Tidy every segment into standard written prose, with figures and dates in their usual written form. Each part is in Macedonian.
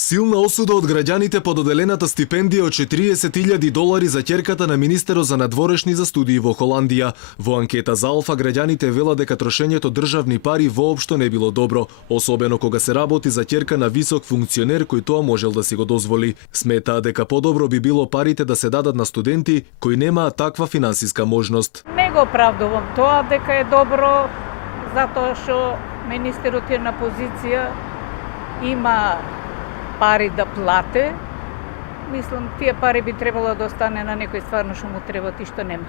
Силна осуда од граѓаните по доделената стипендија од $40,000 за ќерката на министерот за надворешни за студии во Холандија. Во анкета за Алфа граѓаните велат дека трошењето државни пари воопшто не било добро, особено кога се работи за ќерка на висок функционер кој тоа можел да си го дозволи. Сметаа дека подобро би било парите да се дадат на студенти кои немаат таква финансиска можност. Не го оправдувам тоа дека е добро, затоа што министерот е на позиција, има пари да плате. Мислам, тие пари би требало да остане на некој стварно што му треба и што нема.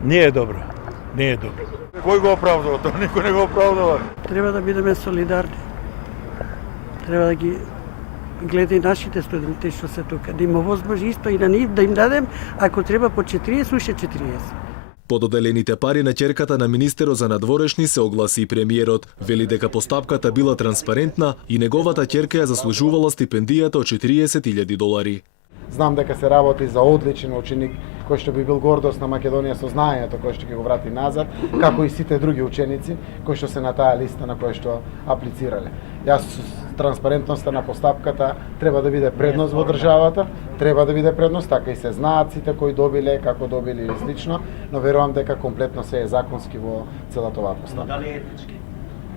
Не е добро. Не е добро. Кој го оправдува тоа? Никој не го оправдува. Треба да бидеме солидарни. Треба да ги гледа и нашите студенти што се тука, да има возможност исто и на нив да им дадем, ако треба по 40, уште 40. По доделените пари на ќерката на министерот за надворешни се огласи и премиерот. Вели дека постапката била транспарентна и неговата ќерка ја заслужувала стипендијата од $40,000. Знам дека се работи за одличен ученик кој што би бил гордост на Македонија со знаењето кој што ќе го врати назад, како и сите други ученици кои што се на таа листа на кој што аплицирале. Јас транспарентноста на постапката треба да биде предност во државата, треба да биде предност, така и се знаат сите кои добиле, како добили или слично, но верувам дека комплетно се е законски во целата оваа постапка. Дали е етички?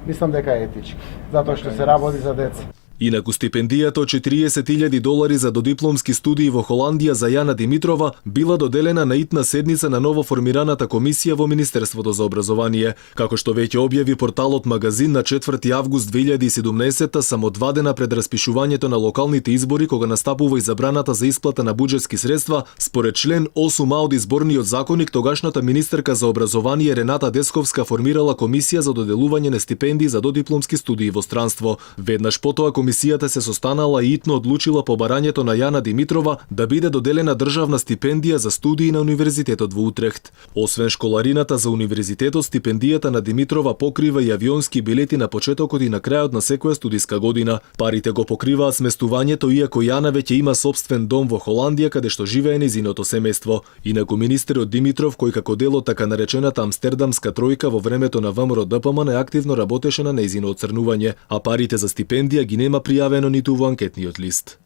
Мислам дека е етички, затоа што се работи за деца. Инаку стипендијата од $40,000 за додипломски студии во Холандија за Јана Димитрова била доделена на итна седница на новоформираната комисија во Министерството за образование. Како што веќе објави порталот Магазин на 4 август 2017, само 2 дена пред распишувањето на локалните избори, кога настапува и забраната за исплата на буџетски средства, според член 8а од изборниот законник, тогашната министерка за образование Рената Десковска формирала комисија за доделување на стипендии за додипломски студии во странство. Веднаш потоа комисијата се состанала и итно одлучила по барањето на Јана Димитрова да биде доделена државна стипендија за студии на Универзитетот во Утрехт. Освен школарината за универзитетот, стипендијата на Димитрова покрива и авионски билети на почетокот и на крајот на секоја студиска година. Парите го покриваат сместувањето, иако Јана веќе има сопствен дом во Холандија каде што живее нејзиното семејство. Инаку министерот Димитров, кој како дел од така наречената амстердамска тројка во времето на ВМРО ДПМН активно работеше на нејзино оцрнување, а парите за стипендија ги нема пријавено ниту во анкетниот лист.